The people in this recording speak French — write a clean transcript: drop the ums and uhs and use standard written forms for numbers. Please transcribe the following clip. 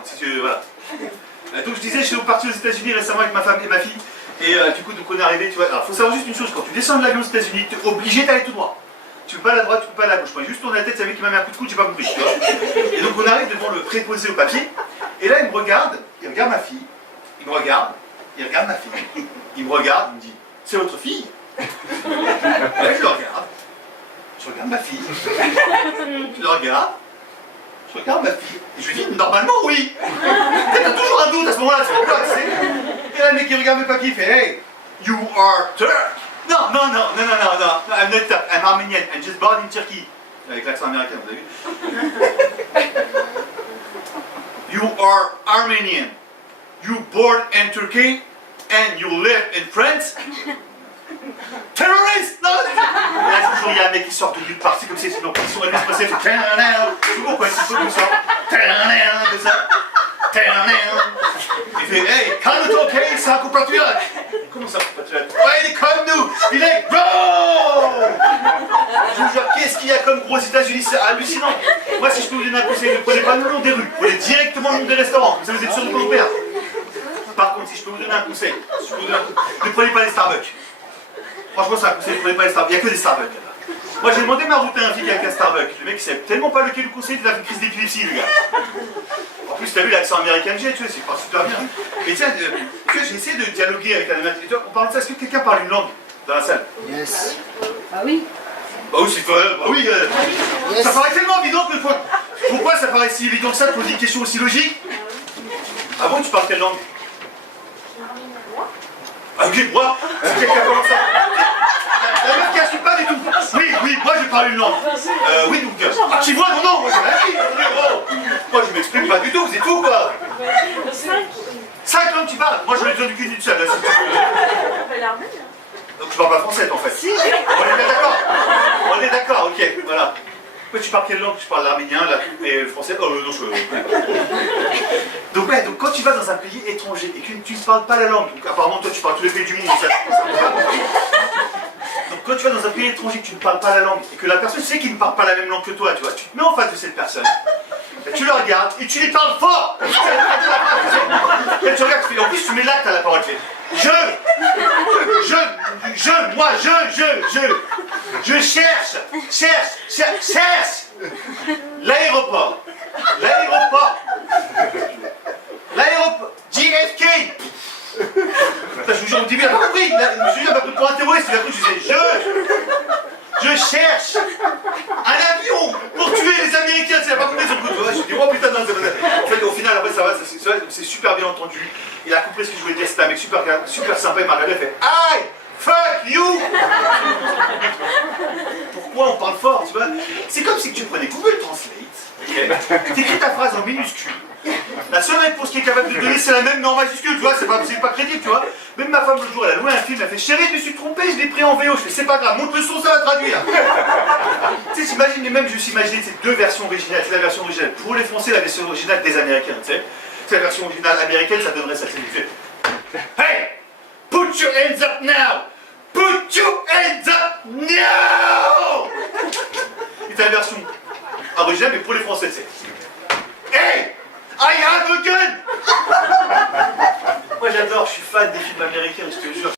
Donc, si tu, voilà. Donc je disais, je suis parti aux États-Unis récemment avec ma femme et ma fille. Et du coup, donc on est arrivé, tu vois. Alors, il faut savoir juste une chose, quand tu descends de l'avion aux États-Unis, tu es obligé d'aller tout droit. Tu peux pas à la droite, tu peux pas à la gauche. Moi, juste tourner la tête, c'est avec qui m'a mis un coup de coude, j'ai pas compris. Tu vois. Et donc, on arrive devant le préposé au papier. Et là, il me regarde ma fille. Il me regarde ma fille. Il me regarde, il me dit, c'est votre fille? Ouais, je le regarde. Je regarde ma fille. Je le regarde. Je regarde ma fille. Et je lui dis, normalement, oui. T'as toujours un doute à ce moment-là, tu vois, tu sais. Et là, le mec, il regarde mes papiers, il fait, hey, you are Turk. Non, I'm not Turk, I'm Armenian, I'm just born in Turkey. Avec l'accent américain, vous avez vu? You are Armenian. You born in Turkey and you live in France. Terroriste! Non! Et là, toujours, il y a un mec qui sort de nulle part, c'est comme si ils sont passés, il fait toujours quoi, c'est comme ça. Comme ça. Il fait, hey, calme-toi, ok, c'est un compatriote. Comment ça, compatriote? Ouais, il est comme nous, il est gros! Je vous jure, qu'est-ce qu'il y a comme gros aux États-Unis, c'est hallucinant. Moi, si je peux vous donner un conseil, ne prenez pas le nom des rues, prenez directement le nom des restaurants, comme ça vous êtes sûr de vous perdre. Par contre, si je peux vous donner un conseil, ne prenez pas les Starbucks. Franchement, c'est un conseil, ne prenez pas les Starbucks, il n'y a que des Starbucks là-bas. Moi, j'ai demandé ma route à un flic avec un Starbucks. Le mec, il savait tellement pas lequel le conseil, il a fait une crise d'épilepsie, le gars. En plus, t'as vu l'accent américain que j'ai, tu vois, c'est pas super bien. Et tiens, tu vois, j'ai essayé de dialoguer avec la nana. On parle de ça, est-ce que quelqu'un parle une langue dans la salle? Yes. Ah oui. Bah oui, c'est quoi? Bah oui. Yes. Ça paraît tellement évident que fois. Pourquoi ça paraît si évident que ça de poser une question aussi logique? Ah bon, tu parles quelle langue? Ah ok, moi? C'est quelqu'un comme ça. La meuf qui assume pas du tout. Oui, moi je parle une langue. Oui, donc. Ah, tu vois, non, moi j'ai rien dit. Oh, moi je m'exprime pas du tout, vous êtes fous quoi? 5 langues tu parles? Moi je ne dis qu'une seule. Donc tu parles pas français en fait. Si. On est bien d'accord. On est d'accord, ok, voilà. Pourquoi tu parles quelle langue? Tu parles l'arménien, et le français? Oh non, Donc ouais, donc quand tu vas dans un pays étranger et que tu ne parles pas la langue, donc apparemment toi tu parles tous les pays du monde, ça donc quand tu vas dans un pays étranger et que tu ne parles pas la langue et que la personne sait qu'il ne parle pas la même langue que toi, tu vois, tu te mets en face de cette personne, et tu le regardes et tu lui parles fort. Et tu regardes, en plus tu mets l'acte à la parole, tu fais je cherche l'aéroport, JFK. Putain, je vous jure, au début, il n'a pas compris, il m'a pris pour un terroriste, il a cru que je disais je cherche un avion pour tuer les Américains, il n'a pas compris son coup. Je dis, oh putain, non, en fait, au final, après, ça va, c'est super bien entendu. Il a compris ce que je voulais dire, c'était un mec super sympa, il m'a regardé, il fait aïe, fuck you. Pourquoi on parle fort, tu vois? C'est comme si tu prenais Google Translate, okay, t'écris ta phrase en minuscule. La seule réponse qui est capable de donner, c'est la même, mais en majuscule, tu vois, c'est pas crédible, tu vois. Même ma femme, le jour, elle a loué un film, elle a fait chérie, je me suis trompé, je l'ai pris en VO. Je fais, c'est pas grave, monte le son, ça va traduire. Tu sais, j'imagine, mais même, je me suis imaginé ces deux versions originales. C'est la version originale pour les Français, la version originale des Américains, tu sais. C'est la version originale américaine, ça donnerait ça, c'est fait. Hey! Put your hands up now! Put your hands